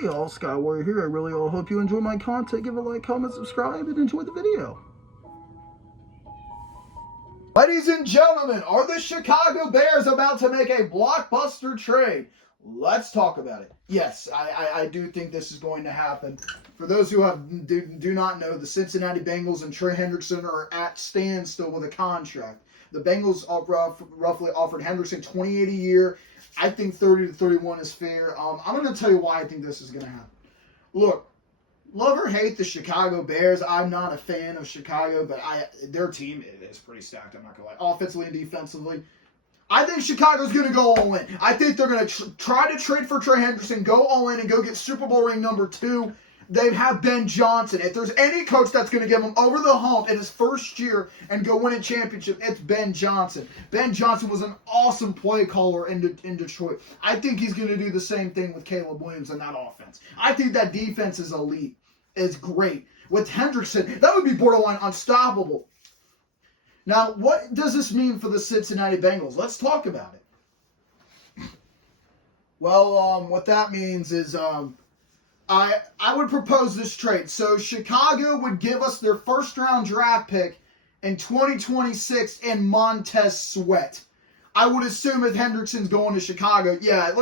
Hey all, Sky Warrior here. I really all hope you enjoy my content. Give a like, comment, subscribe, and enjoy the video. Ladies and gentlemen, are the Chicago Bears about to make a blockbuster trade? Let's talk about it. Yes, I do think this is going to happen. For those who do not know, the Cincinnati Bengals and Trey Hendrickson are at standstill with a contract. The Bengals roughly offered Hendrickson $28 a year. I think 30 to 31 is fair. I'm going to tell you why I think this is going to happen. Look, love or hate the Chicago Bears, I'm not a fan of Chicago, but their team is pretty stacked, I'm not going to lie. Offensively and defensively. I think Chicago's going to go all in. I think they're going to try to trade for Trey Hendrickson, go all in, and go get Super Bowl ring number 2. They have Ben Johnson. If there's any coach that's going to give him over the hump in his first year and go win a championship, it's Ben Johnson. Ben Johnson was an awesome play caller in Detroit. I think he's going to do the same thing with Caleb Williams in that offense. I think that defense is elite. It's great. With Hendrickson, that would be borderline unstoppable. Now, what does this mean for the Cincinnati Bengals? Let's talk about it. Well, what that means is I would propose this trade. So Chicago would give us their first-round draft pick in 2026 in Montez Sweat. I would assume if Hendrickson's going to Chicago, yeah,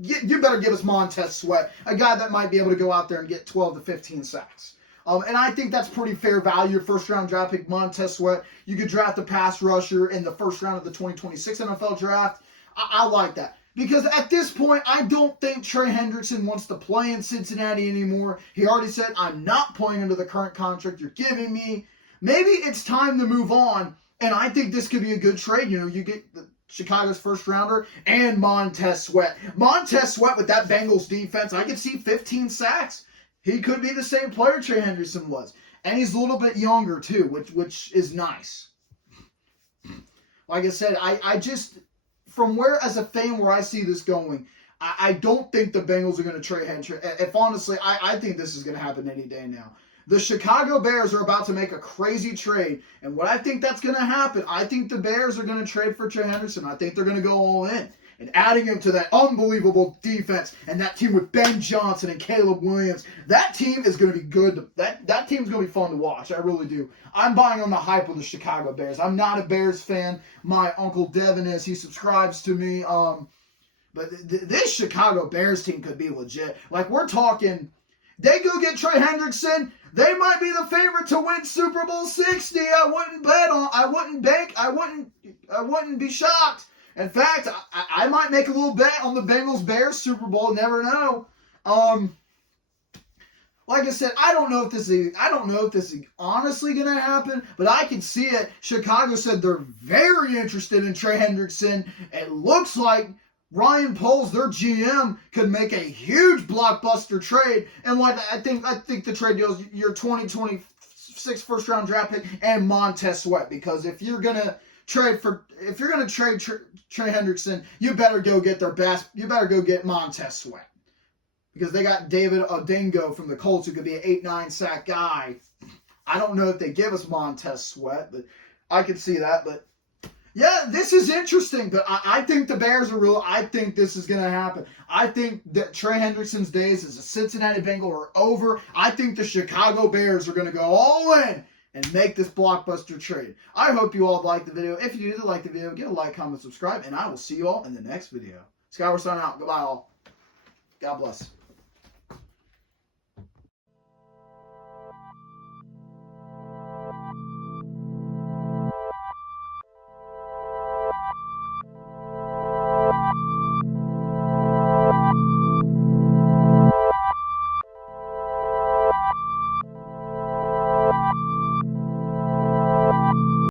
you better give us Montez Sweat, a guy that might be able to go out there and get 12 to 15 sacks. And I think that's pretty fair value. First-round draft pick, Montez Sweat. You could draft a pass rusher in the first round of the 2026 NFL draft. I like that. Because at this point, I don't think Trey Hendrickson wants to play in Cincinnati anymore. He already said, I'm not playing under the current contract you're giving me. Maybe it's time to move on. And I think this could be a good trade. You know, you get Chicago's first rounder and Montez Sweat. Montez Sweat with that Bengals defense, I could see 15 sacks. He could be the same player Trey Hendrickson was. And he's a little bit younger too, which is nice. Like I said, I just... From where, as a fan, where I see this going, I don't think the Bengals are going to trade Hendrickson. If honestly, I think this is going to happen any day now. The Chicago Bears are about to make a crazy trade, and what I think that's going to happen, I think the Bears are going to trade for Trey Hendrickson. I think they're going to go all in. And adding him to that unbelievable defense and that team with Ben Johnson and Caleb Williams, that team is going to be good. That team's going to be fun to watch. I really do. I'm buying on the hype of the Chicago Bears. I'm not a Bears fan. My Uncle Devin is. He subscribes to me. But this Chicago Bears team could be legit. Like, we're talking, they go get Trey Hendrickson, they might be the favorite to win Super Bowl 60. I wouldn't bet on, I wouldn't bank, I wouldn't be shocked. In fact, I might make a little bet on the Bengals-Bears Super Bowl. Never know. Like I said, I don't know if this is honestly going to happen, but I can see it. Chicago said they're very interested in Trey Hendrickson. It looks like Ryan Poles, their GM, could make a huge blockbuster trade. And like I think the trade deal is your 2026 first-round draft pick and Montez Sweat, because if you're gonna trade Trey Hendrickson, you better go get their best. You better go get Montez Sweat, because they got David Odingo from the Colts, who could be an 8-9 sack guy. I don't know if they give us Montez Sweat, but I could see that. But yeah, this is interesting. But I think the Bears are real. I think this is going to happen. I think that Trey Hendrickson's days as a Cincinnati Bengal are over. I think the Chicago Bears are going to go all in and make this blockbuster trade. I hope you all liked the video. If you did like the video, give a like, comment, subscribe, and I will see you all in the next video. Skyward signing out. Goodbye, all. God bless.